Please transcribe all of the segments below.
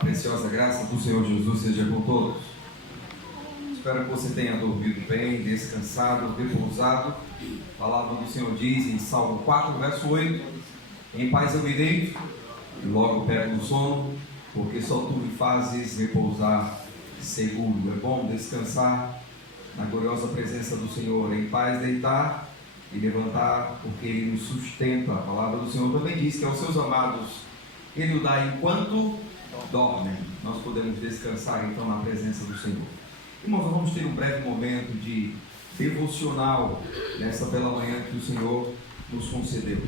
preciosa graça do Senhor Jesus seja com todos. Espero que você tenha dormido bem, descansado, repousado. A palavra do Senhor diz em Salmo 4, verso 8: em paz eu me deito e logo pego no sono, porque só tu me fazes repousar seguro. É bom descansar na gloriosa presença do Senhor, em paz deitar e levantar, porque Ele nos sustenta. A palavra do Senhor também diz que aos seus amados Ele o dá enquanto dormem. Nós podemos descansar então na presença do Senhor. Irmãos, nós vamos ter um breve momento de devocional nessa bela manhã que o Senhor nos concedeu.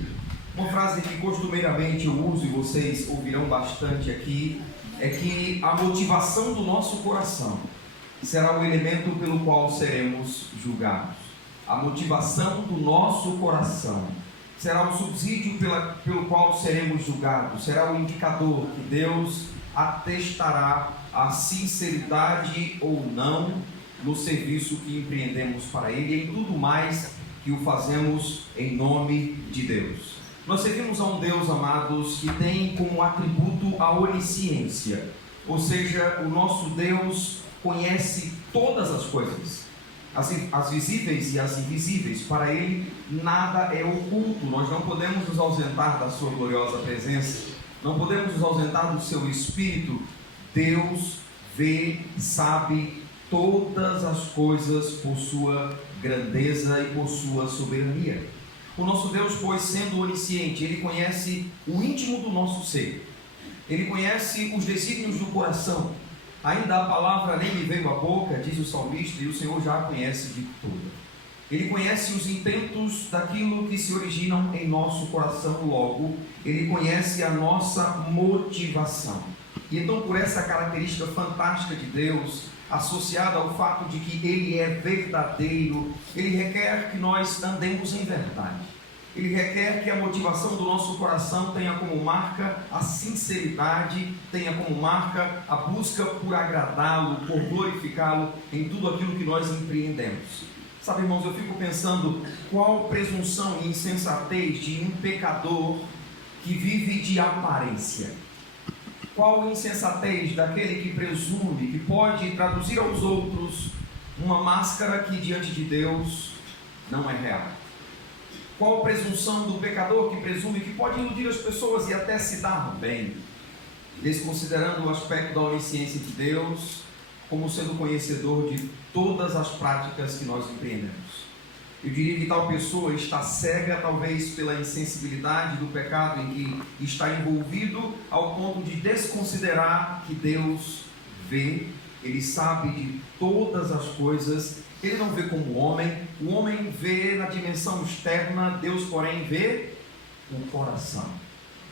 Uma frase que costumeiramente eu uso e vocês ouvirão bastante aqui é que a motivação do nosso coração será o elemento pelo qual seremos julgados. A motivação do nosso coração será o subsídio pelo qual seremos julgados, será o indicador que Deus atestará a sinceridade ou não no serviço que empreendemos para Ele e em tudo mais que o fazemos em nome de Deus. Nós servimos a um Deus, amados, que tem como atributo a onisciência, ou seja, o nosso Deus conhece todas as coisas, as visíveis e as invisíveis. Para Ele nada é oculto. Nós não podemos nos ausentar da sua gloriosa presença, não podemos nos ausentar do seu Espírito. Deus vê, sabe todas as coisas por sua grandeza e por sua soberania. O nosso Deus, pois, sendo onisciente, Ele conhece o íntimo do nosso ser, Ele conhece os desígnios do coração. Ainda a palavra nem me veio à boca, diz o salmista, e o Senhor já a conhece de toda. Ele conhece os intentos daquilo que se originam em nosso coração, logo, Ele conhece a nossa motivação. E então, por essa característica fantástica de Deus, associada ao fato de que Ele é verdadeiro, Ele requer que nós andemos em verdade. Ele requer que a motivação do nosso coração tenha como marca a sinceridade, tenha como marca a busca por agradá-lo, por glorificá-lo em tudo aquilo que nós empreendemos. Sabe, irmãos, eu fico pensando qual presunção e insensatez de um pecador que vive de aparência. Qual insensatez daquele que presume que pode traduzir aos outros uma máscara que diante de Deus não é real. Qual presunção do pecador que presume que pode iludir as pessoas e até se dar bem, desconsiderando o aspecto da onisciência de Deus como sendo conhecedor de todas as práticas que nós empreendemos. Eu diria que tal pessoa está cega, talvez pela insensibilidade do pecado em que está envolvido, ao ponto de desconsiderar que Deus vê, Ele sabe de todas as coisas. Ele não vê como o homem vê na dimensão externa, Deus, porém, vê o coração.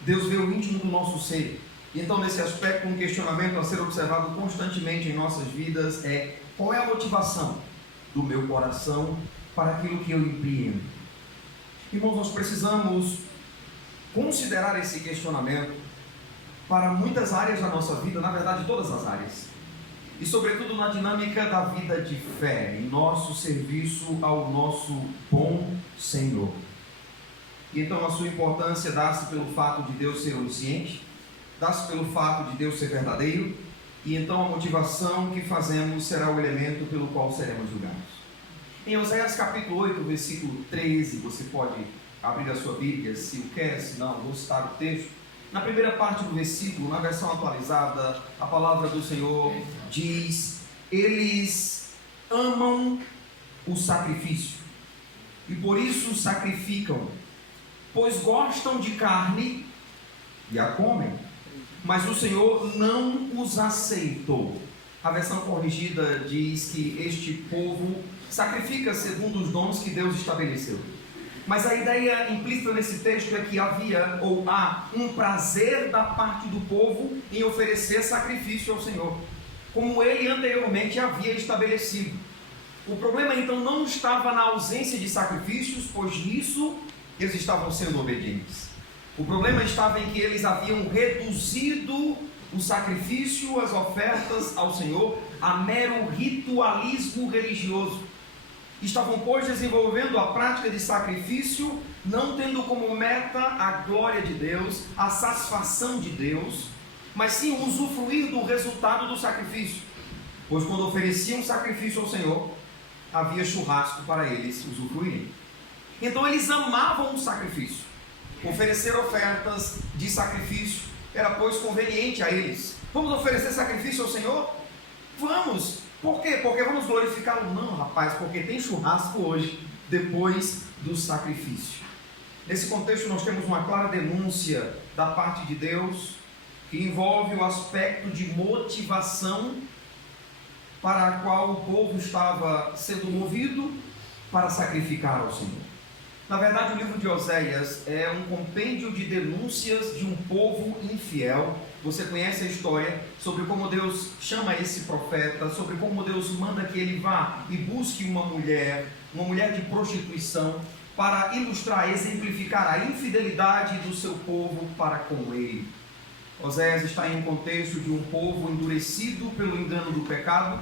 Deus vê o íntimo do nosso ser. E então, nesse aspecto, um questionamento a ser observado constantemente em nossas vidas é: qual é a motivação do meu coração para aquilo que eu empreendo? Irmãos, nós precisamos considerar esse questionamento para muitas áreas da nossa vida, na verdade todas as áreas, e sobretudo na dinâmica da vida de fé, em nosso serviço ao nosso bom Senhor. E então a sua importância dá-se pelo fato de Deus ser onisciente, dá-se pelo fato de Deus ser verdadeiro, e então a motivação que fazemos será o elemento pelo qual seremos julgados. Em Oséias capítulo 8, versículo 13, você pode abrir a sua Bíblia se o quer, se não, vou citar o texto. Na primeira parte do versículo, na versão atualizada, a palavra do Senhor diz: eles amam o sacrifício e por isso sacrificam, pois gostam de carne e a comem, mas o Senhor não os aceitou. A versão corrigida diz que este povo sacrifica segundo os dons que Deus estabeleceu. Mas a ideia implícita nesse texto é que havia ou há um prazer da parte do povo em oferecer sacrifício ao Senhor, como Ele anteriormente havia estabelecido. O problema então não estava na ausência de sacrifícios, pois nisso eles estavam sendo obedientes. O problema estava em que eles haviam reduzido o sacrifício, as ofertas ao Senhor, a mero ritualismo religioso. Estavam, pois, desenvolvendo a prática de sacrifício, não tendo como meta a glória de Deus, a satisfação de Deus, mas sim usufruir do resultado do sacrifício. Pois quando ofereciam sacrifício ao Senhor, havia churrasco para eles usufruírem. Então eles amavam o sacrifício. Oferecer ofertas de sacrifício era, pois, conveniente a eles. Vamos oferecer sacrifício ao Senhor? Vamos! Por quê? Porque vamos glorificá-lo? Não, rapaz, porque tem churrasco hoje, depois do sacrifício. Nesse contexto nós temos uma clara denúncia da parte de Deus, que envolve o aspecto de motivação para a qual o povo estava sendo movido para sacrificar ao Senhor. Na verdade, o livro de Oséias é um compêndio de denúncias de um povo infiel. Você conhece a história sobre como Deus chama esse profeta, sobre como Deus manda que ele vá e busque uma mulher de prostituição, para ilustrar, exemplificar a infidelidade do seu povo para com ele. Oséias está em um contexto de um povo endurecido pelo engano do pecado,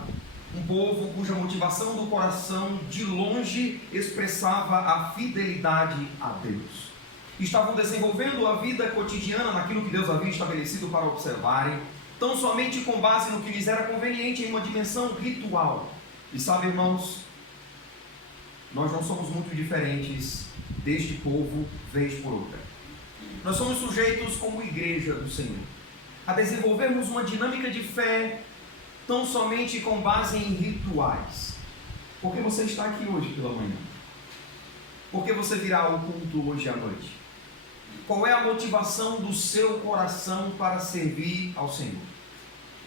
um povo cuja motivação do coração de longe expressava a fidelidade a Deus. Estavam desenvolvendo a vida cotidiana naquilo que Deus havia estabelecido para observarem, tão somente com base no que lhes era conveniente em uma dimensão ritual. E sabe, irmãos, nós não somos muito diferentes deste povo vez por outra. Nós somos sujeitos como igreja do Senhor a desenvolvermos uma dinâmica de fé tão somente com base em rituais. Por que você está aqui hoje pela manhã? Por que você virá ao culto hoje à noite? Qual é a motivação do seu coração para servir ao Senhor?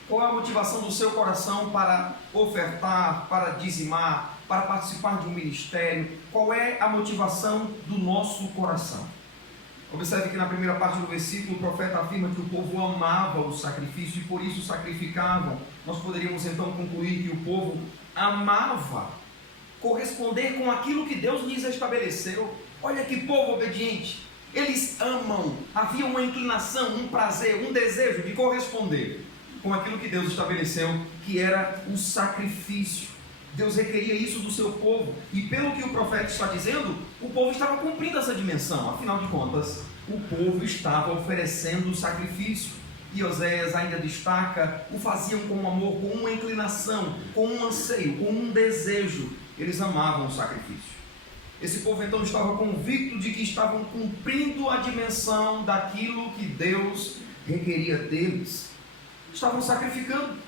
Qual é a motivação do seu coração para ofertar, para dizimar, para participar de um ministério? Qual é a motivação do nosso coração? Observe que na primeira parte do versículo o profeta afirma que o povo amava o sacrifício e por isso sacrificavam. Nós poderíamos então concluir que o povo amava corresponder com aquilo que Deus lhes estabeleceu. Olha que povo obediente! Eles amam, havia uma inclinação, um prazer, um desejo de corresponder com aquilo que Deus estabeleceu, que era o sacrifício. Deus requeria isso do seu povo, e pelo que o profeta está dizendo, o povo estava cumprindo essa dimensão. Afinal de contas, o povo estava oferecendo o sacrifício, e Oséias ainda destaca, o faziam com amor, com uma inclinação, com um anseio, com um desejo. Eles amavam o sacrifício. Esse povo então estava convicto de que estavam cumprindo a dimensão daquilo que Deus requeria deles. Estavam sacrificando.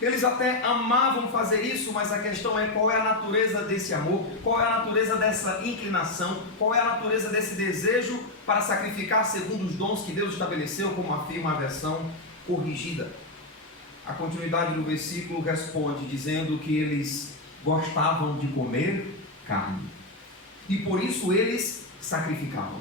Eles até amavam fazer isso, mas a questão é qual é a natureza desse amor, qual é a natureza dessa inclinação, qual é a natureza desse desejo para sacrificar segundo os dons que Deus estabeleceu, como afirma a versão corrigida. A continuidade do versículo responde dizendo que eles gostavam de comer carne e por isso eles sacrificavam.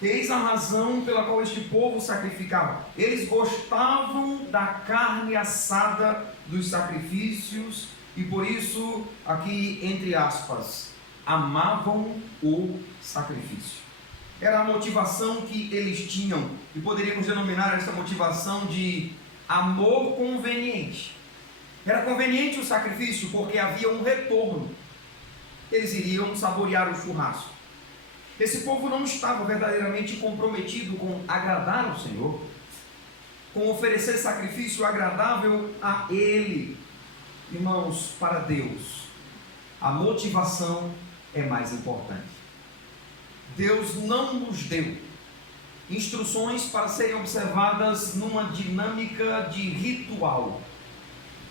Eis a razão pela qual este povo sacrificava. Eles gostavam da carne assada dos sacrifícios e por isso, aqui entre aspas, amavam o sacrifício. Era a motivação que eles tinham e poderíamos denominar esta motivação de amor conveniente. Era conveniente o sacrifício porque havia um retorno. Eles iriam saborear o churrasco. Esse povo não estava verdadeiramente comprometido com agradar ao Senhor, com oferecer sacrifício agradável a Ele. Irmãos, para Deus, a motivação é mais importante. Deus não nos deu instruções para serem observadas numa dinâmica de ritual,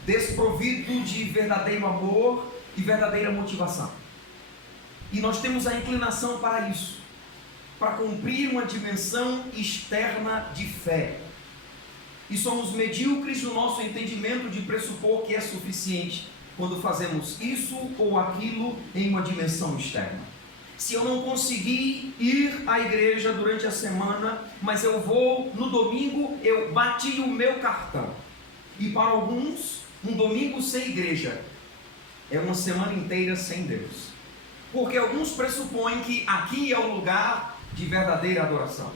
desprovido de verdadeiro amor e verdadeira motivação. E nós temos a inclinação para isso, para cumprir uma dimensão externa de fé. E somos medíocres no nosso entendimento de pressupor que é suficiente quando fazemos isso ou aquilo em uma dimensão externa. Se eu não conseguir ir à igreja durante a semana, mas eu vou no domingo, eu bati o meu cartão. E para alguns, um domingo sem igreja é uma semana inteira sem Deus. Porque alguns pressupõem que aqui é o lugar de verdadeira adoração,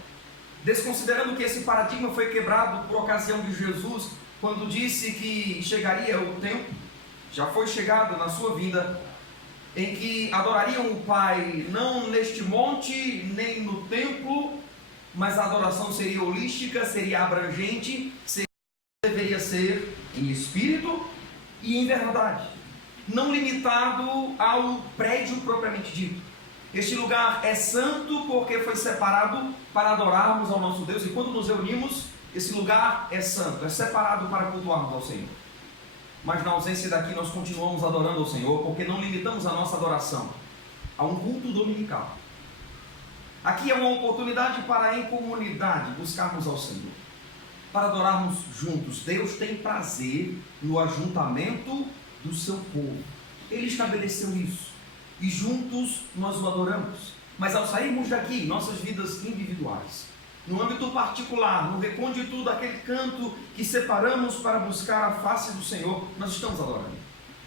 desconsiderando que esse paradigma foi quebrado por ocasião de Jesus, quando disse que chegaria o tempo, já foi chegado na sua vida, em que adorariam o Pai não neste monte, nem no templo, mas a adoração seria holística, seria abrangente, seria em espírito e em verdade, não limitado ao prédio propriamente dito. Este lugar é santo porque foi separado para adorarmos ao nosso Deus, e quando nos reunimos, esse lugar é santo, é separado para cultuarmos ao Senhor. Mas na ausência daqui nós continuamos adorando ao Senhor, porque não limitamos a nossa adoração a um culto dominical. Aqui é uma oportunidade para em comunidade buscarmos ao Senhor, para adorarmos juntos. Deus tem prazer no ajuntamento do seu povo. Ele estabeleceu isso e juntos nós o adoramos. Mas ao sairmos daqui, nossas vidas individuais, no âmbito particular, no recôndito daquele canto que separamos para buscar a face do Senhor, nós estamos adorando.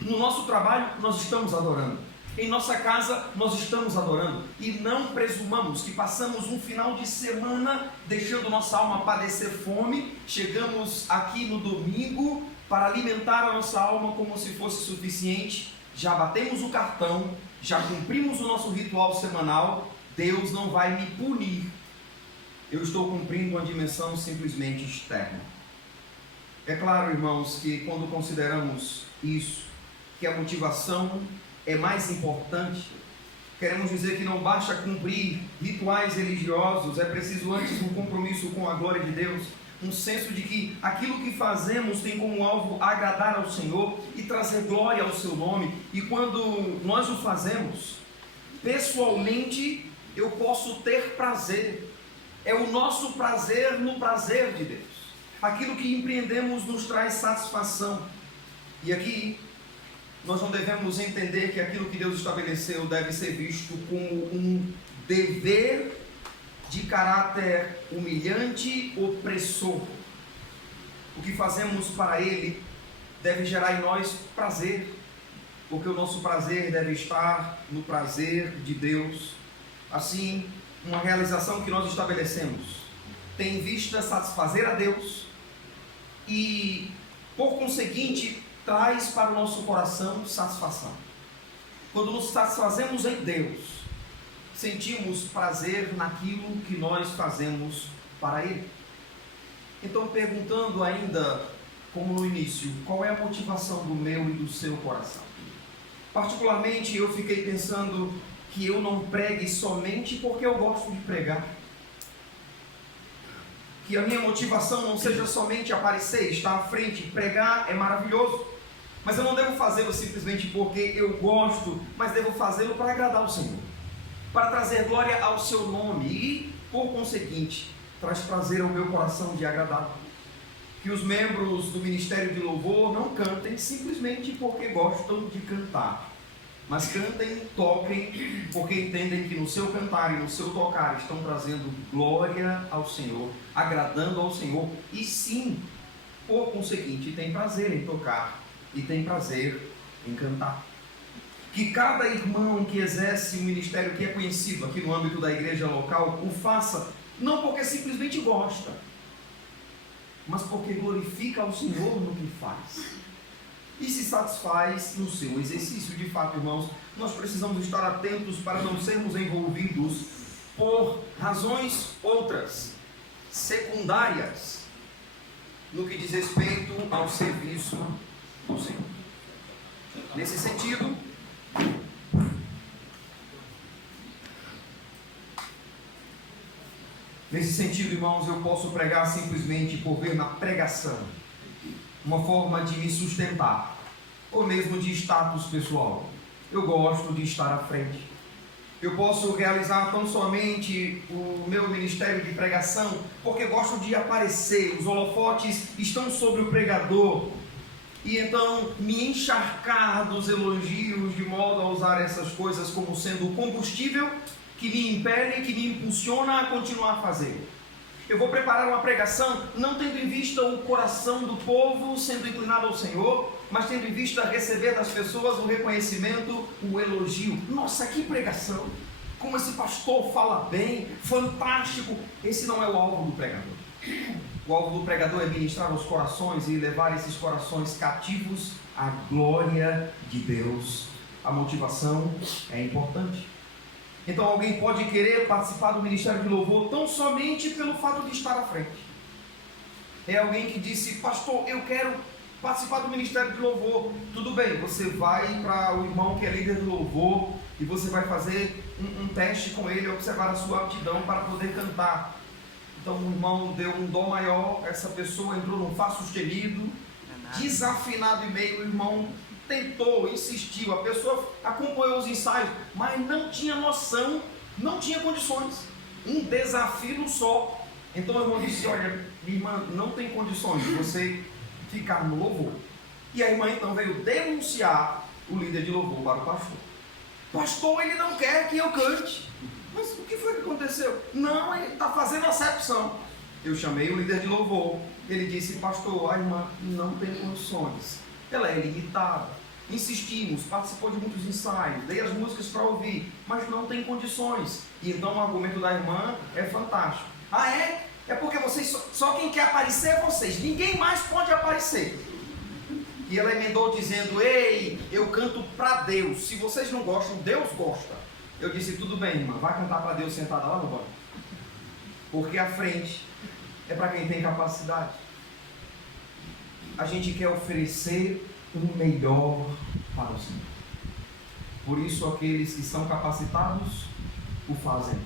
No nosso trabalho, nós estamos adorando. Em nossa casa, nós estamos adorando. E não presumamos que passamos um final de semana deixando nossa alma padecer fome, chegamos aqui no domingo para alimentar a nossa alma como se fosse suficiente, já batemos o cartão, já cumprimos o nosso ritual semanal, Deus não vai me punir. Eu estou cumprindo uma dimensão simplesmente externa. É claro, irmãos, que quando consideramos isso, que a motivação é mais importante, queremos dizer que não basta cumprir rituais religiosos, é preciso antes um compromisso com a glória de Deus, um senso de que aquilo que fazemos tem como alvo agradar ao Senhor e trazer glória ao seu nome. E quando nós o fazemos, pessoalmente eu posso ter prazer. É o nosso prazer no prazer de Deus. Aquilo que empreendemos nos traz satisfação. E aqui nós não devemos entender que aquilo que Deus estabeleceu deve ser visto como um dever de caráter humilhante, opressor. O que fazemos para Ele deve gerar em nós prazer, porque o nosso prazer deve estar no prazer de Deus. Assim, uma realização que nós estabelecemos tem em vista satisfazer a Deus e, por conseguinte, traz para o nosso coração satisfação. Quando nos satisfazemos em Deus, sentimos prazer naquilo que nós fazemos para Ele. Então, perguntando ainda, como no início, qual é a motivação do meu e do seu coração? Particularmente, eu fiquei pensando que eu não pregue somente porque eu gosto de pregar. Que a minha motivação não seja somente aparecer, estar à frente, pregar é maravilhoso. Mas eu não devo fazê-lo simplesmente porque eu gosto, mas devo fazê-lo para agradar ao Senhor, para trazer glória ao seu nome e, por conseguinte, traz prazer ao meu coração de agradá-lo. Que os membros do Ministério de Louvor não cantem simplesmente porque gostam de cantar, mas cantem, toquem, porque entendem que no seu cantar e no seu tocar estão trazendo glória ao Senhor, agradando ao Senhor, e sim, por conseguinte, tem prazer em tocar e tem prazer em cantar. Que cada irmão que exerce um ministério que é conhecido aqui no âmbito da igreja local, o faça, não porque simplesmente gosta, mas porque glorifica ao Senhor no que faz e se satisfaz no seu exercício. De fato, irmãos, nós precisamos estar atentos para não sermos envolvidos por razões outras, secundárias, no que diz respeito ao serviço do Senhor. Nesse sentido, irmãos, eu posso pregar simplesmente por ver na pregação uma forma de me sustentar, ou mesmo de status pessoal. Eu gosto de estar à frente. Eu posso realizar tão somente o meu ministério de pregação porque gosto de aparecer, os holofotes estão sobre o pregador, e então me encharcar dos elogios de modo a usar essas coisas como sendo o combustível que me impele, que me impulsiona a continuar a fazer. Eu vou preparar uma pregação não tendo em vista o coração do povo sendo inclinado ao Senhor, mas tendo em vista receber das pessoas o reconhecimento, o elogio. Nossa, que pregação! Como esse pastor fala bem, fantástico! Esse não é o alvo do pregador. O alvo do pregador é ministrar aos corações e levar esses corações cativos à glória de Deus. A motivação é importante. Então alguém pode querer participar do Ministério de Louvor tão somente pelo fato de estar à frente. É alguém que disse: pastor, eu quero participar do ministério de louvor. Tudo bem, você vai para o irmão que é líder do louvor e você vai fazer um teste com ele, observar a sua aptidão para poder cantar. Então o irmão deu um dó maior, essa pessoa entrou num fá sustenido, desafinado e meio, o irmão tentou, insistiu, a pessoa acompanhou os ensaios, mas não tinha noção, não tinha condições. Um desafio só. Então o irmão disse: olha, minha irmã, não tem condições de você ficar no louvor. E a irmã então veio denunciar o líder de louvor para o pastor. Pastor, ele não quer que eu cante. Mas o que foi que aconteceu? Não, ele está fazendo acepção. Eu chamei o líder de louvor. Ele disse: pastor, a irmã não tem condições. Ela é limitada. Insistimos, participou de muitos ensaios, dei as músicas para ouvir, mas não tem condições. E então o argumento da irmã é fantástico. Ah, é? É porque vocês, só quem quer aparecer é vocês, ninguém mais pode aparecer. E ela emendou dizendo: ei, eu canto para Deus, se vocês não gostam, Deus gosta. Eu disse: tudo bem, irmã, vai cantar para Deus sentada lá no banco, porque a frente é para quem tem capacidade. A gente quer oferecer o melhor para o Senhor. Por isso aqueles que são capacitados o fazem.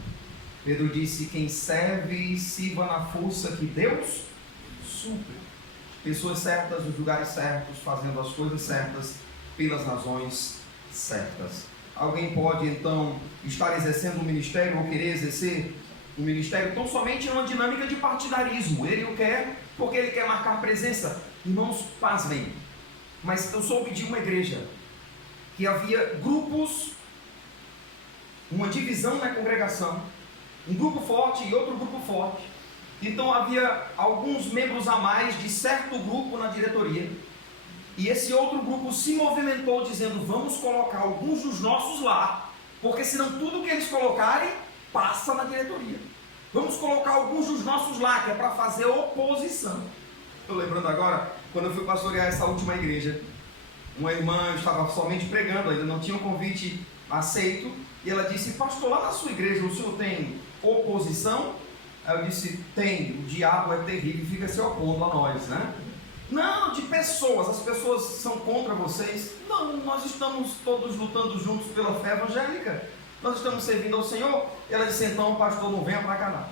Pedro disse: quem serve, sirva na força que Deus supre. Pessoas certas, nos lugares certos, fazendo as coisas certas, pelas razões certas. Alguém pode então estar exercendo um ministério ou querer exercer um ministério tão somente numa dinâmica de partidarismo. Ele o quer porque ele quer marcar presença. Irmãos, pasmem, mas eu soube de uma igreja que havia grupos, uma divisão na congregação, um grupo forte e outro grupo forte. Então havia alguns membros a mais de certo grupo na diretoria, e esse outro grupo se movimentou dizendo: vamos colocar alguns dos nossos lá, porque senão tudo que eles colocarem passa na diretoria. Vamos colocar alguns dos nossos lá, que é para fazer oposição. Estou lembrando agora, quando eu fui pastorear essa última igreja, uma irmã estava somente pregando, ainda não tinha um convite aceito, e ela disse: pastor, lá na sua igreja o senhor tem oposição? Aí eu disse: tem, o diabo é terrível, fica se opondo a nós, né? Não, de pessoas, as pessoas são contra vocês. Não, nós estamos todos lutando juntos pela fé evangélica, nós estamos servindo ao Senhor. Ela disse: então, pastor, não venha para cá não,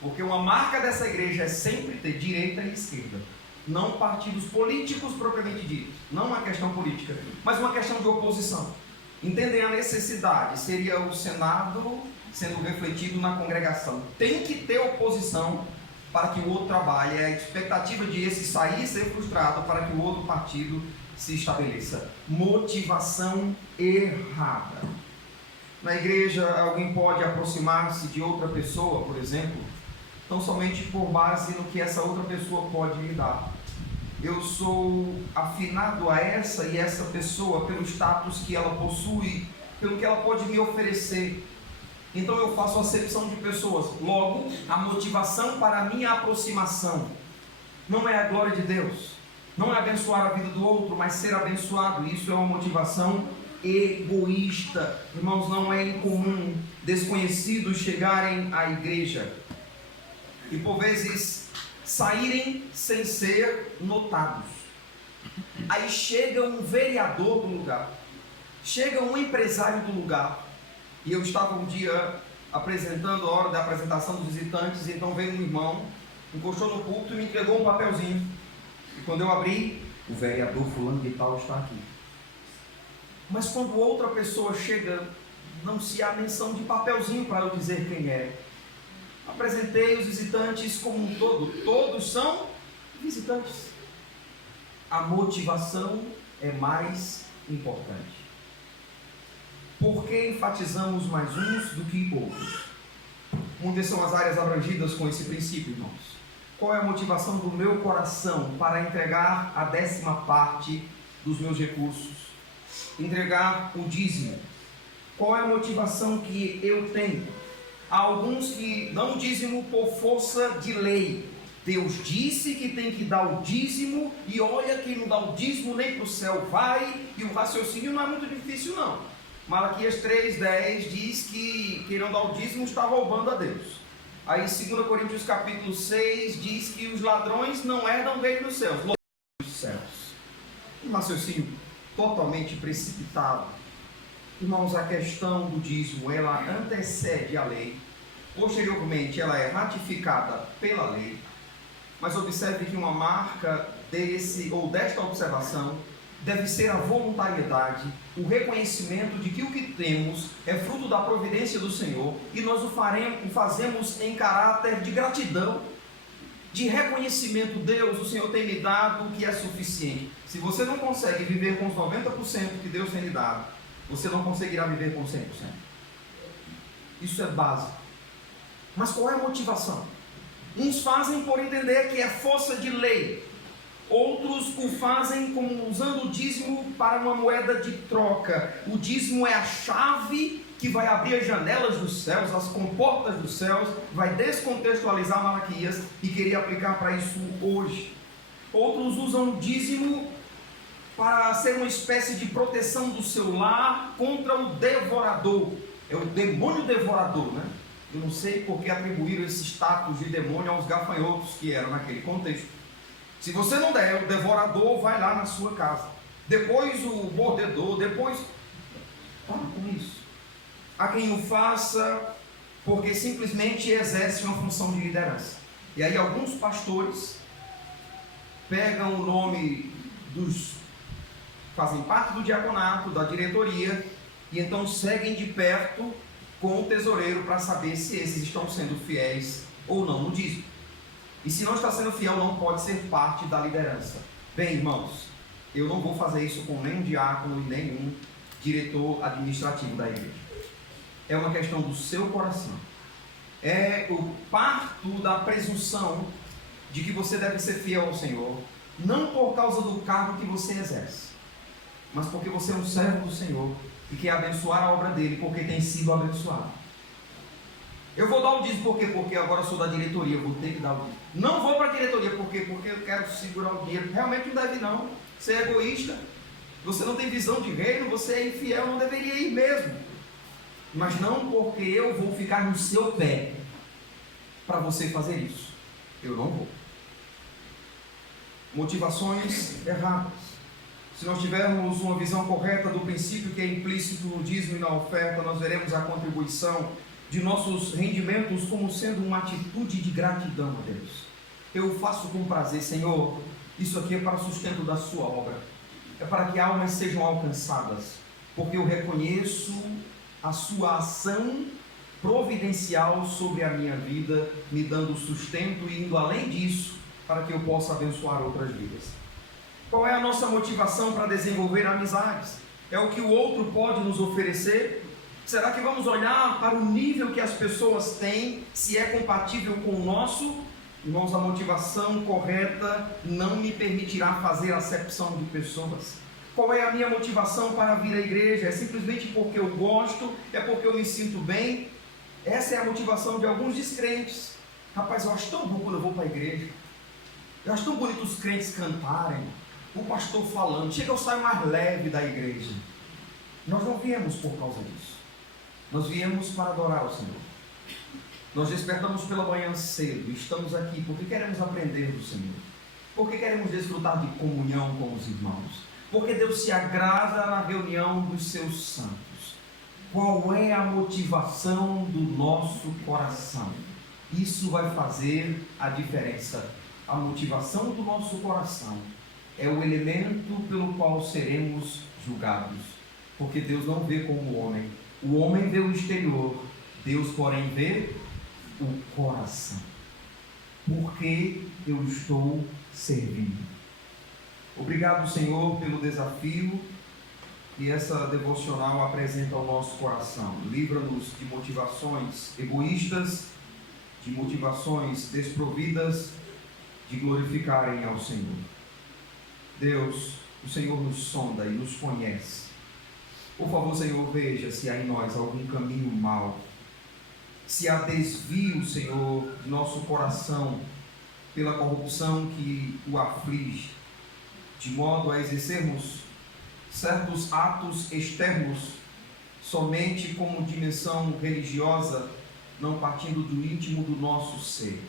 porque uma marca dessa igreja é sempre ter direita e esquerda, não partidos políticos propriamente ditos, não uma questão política, mas uma questão de oposição. Entendem a necessidade, seria o Senado sendo refletido na congregação. Tem que ter oposição para que o outro trabalhe, é a expectativa de esse sair e ser frustrado para que o outro partido se estabeleça. Motivação errada. Na igreja, alguém pode aproximar-se de outra pessoa, por exemplo, tão somente por base no que essa outra pessoa pode lhe dar. Eu sou afinado a essa e essa pessoa pelo status que ela possui, pelo que ela pode me oferecer. Então eu faço acepção de pessoas. Logo, a motivação para a minha aproximação não é a glória de Deus, não é abençoar a vida do outro, mas ser abençoado. Isso é uma motivação egoísta. Irmãos, não é incomum desconhecidos chegarem à igreja e por vezes saírem sem ser notados. Aí chega um vereador do lugar, chega um empresário do lugar. E eu estava um dia apresentando, a hora da apresentação dos visitantes, então veio um irmão, encostou no púlpito e me entregou um papelzinho. E quando eu abri, o vereador fulano de tal está aqui. Mas quando outra pessoa chega, não se há menção de papelzinho para eu dizer quem é. Apresentei os visitantes como um todo, todos são visitantes. A motivação é mais importante. Por que enfatizamos mais uns do que outros? Muitas são as áreas abrangidas com esse princípio, irmãos. Qual é a motivação do meu coração para entregar a 10ª parte dos meus recursos? Entregar o dízimo. Qual é a motivação que eu tenho? Há alguns que dão dízimo por força de lei. Deus disse que tem que dar o dízimo, e olha, quem não dá o dízimo nem para o céu vai, e o raciocínio não é muito difícil não. Malaquias 3:10 diz que quem não dá o dízimo está roubando a Deus. Aí 2 Coríntios capítulo 6 diz que os ladrões não herdam o reino dos céus. Dos céus. raciocínio totalmente precipitado. Irmãos, a questão do dízimo, ela antecede a lei, posteriormente ela é ratificada pela lei, mas observe que uma marca desta observação deve ser a voluntariedade, o reconhecimento de que o que temos é fruto da providência do Senhor e nós o fazemos em caráter de gratidão, de reconhecimento. Deus, o Senhor tem me dado o que é suficiente. Se você não consegue viver com os 90% que Deus tem lhe dado, você não conseguirá viver com 100%. Isso é básico. Mas qual é a motivação? Uns fazem por entender que é força de lei. Outros o fazem como usando o dízimo para uma moeda de troca. O dízimo é a chave que vai abrir as janelas dos céus, as comportas dos céus, vai descontextualizar Malaquias e querer aplicar para isso hoje. Outros usam o dízimo para ser uma espécie de proteção do seu lar contra o devorador. É o demônio devorador, né? Eu não sei por que atribuíram esse status de demônio aos gafanhotos que eram naquele contexto. Se você não der, o devorador vai lá na sua casa. Depois o mordedor, depois... Para com isso. Há quem o faça porque simplesmente exerce uma função de liderança. E aí alguns pastores pegam o nome fazem parte do diaconato, da diretoria, e então seguem de perto com o tesoureiro para saber se esses estão sendo fiéis ou não no dízimo. E se não está sendo fiel, não pode ser parte da liderança. Bem, irmãos, eu não vou fazer isso com nenhum diácono e nenhum diretor administrativo da igreja. É uma questão do seu coração. É o parto da presunção de que você deve ser fiel ao Senhor, não por causa do cargo que você exerce, mas porque você é um servo do Senhor e quer abençoar a obra dele, porque tem sido abençoado. Eu vou dar o dízimo por quê? Porque agora eu sou da diretoria, eu vou ter que dar o dízimo. Não vou para a diretoria, por quê? Porque eu quero segurar o dinheiro. Realmente não deve não. Você é egoísta, você não tem visão de reino, você é infiel, não deveria ir mesmo. Mas não porque eu vou ficar no seu pé para você fazer isso. Eu não vou. Motivações erradas. Se nós tivermos uma visão correta do princípio que é implícito no dízimo e na oferta, nós veremos a contribuição de nossos rendimentos como sendo uma atitude de gratidão a Deus. Eu faço com prazer, Senhor, isso aqui é para o sustento da sua obra, é para que almas sejam alcançadas, porque eu reconheço a sua ação providencial sobre a minha vida, me dando sustento e indo além disso, para que eu possa abençoar outras vidas. Qual é a nossa motivação para desenvolver amizades? É o que o outro pode nos oferecer? Será que vamos olhar para o nível que as pessoas têm, se é compatível com o nosso? Irmãos, a motivação correta não me permitirá fazer acepção de pessoas. Qual é a minha motivação para vir à igreja? É simplesmente porque eu gosto? É porque eu me sinto bem? Essa é a motivação de alguns descrentes. Rapaz, eu acho tão bom quando eu vou para a igreja. Eu acho tão bonito os crentes cantarem, o pastor falando. Chega, eu saio mais leve da igreja. Nós não viemos por causa disso. Nós viemos para adorar o Senhor. Nós despertamos pela manhã cedo, estamos aqui porque queremos aprender do Senhor, porque queremos desfrutar de comunhão com os irmãos, porque Deus se agrada na reunião dos seus santos. Qual é a motivação do nosso coração? Isso vai fazer a diferença. A motivação do nosso coração é o elemento pelo qual seremos julgados, porque Deus não vê como o homem. O homem vê o exterior, Deus, porém, vê o coração. Porque eu estou servindo. Obrigado, Senhor, pelo desafio que essa devocional apresenta ao nosso coração. Livra-nos de motivações egoístas, de motivações desprovidas de glorificarem ao Senhor. Deus, o Senhor nos sonda e nos conhece. Por favor, Senhor, veja se há em nós algum caminho mau, se há desvio, Senhor, de nosso coração pela corrupção que o aflige, de modo a exercermos certos atos externos somente como dimensão religiosa, não partindo do íntimo do nosso ser.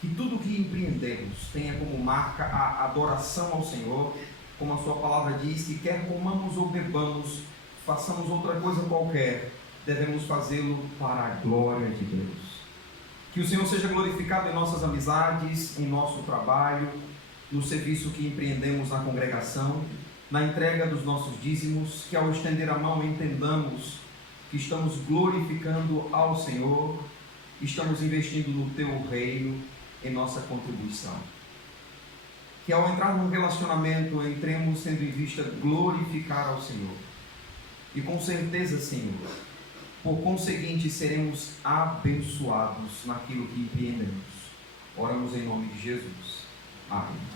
Que tudo que empreendemos tenha como marca a adoração ao Senhor como a sua palavra diz, que quer comamos ou bebamos, façamos outra coisa qualquer, devemos fazê-lo para a glória de Deus. Que o Senhor seja glorificado em nossas amizades, em nosso trabalho, no serviço que empreendemos na congregação, na entrega dos nossos dízimos, que ao estender a mão entendamos que estamos glorificando ao Senhor, estamos investindo no Teu reino em nossa contribuição. Que ao entrar num relacionamento, entremos tendo em vista glorificar ao Senhor. E com certeza, Senhor, por conseguinte, seremos abençoados naquilo que empreendemos. Oramos em nome de Jesus. Amém.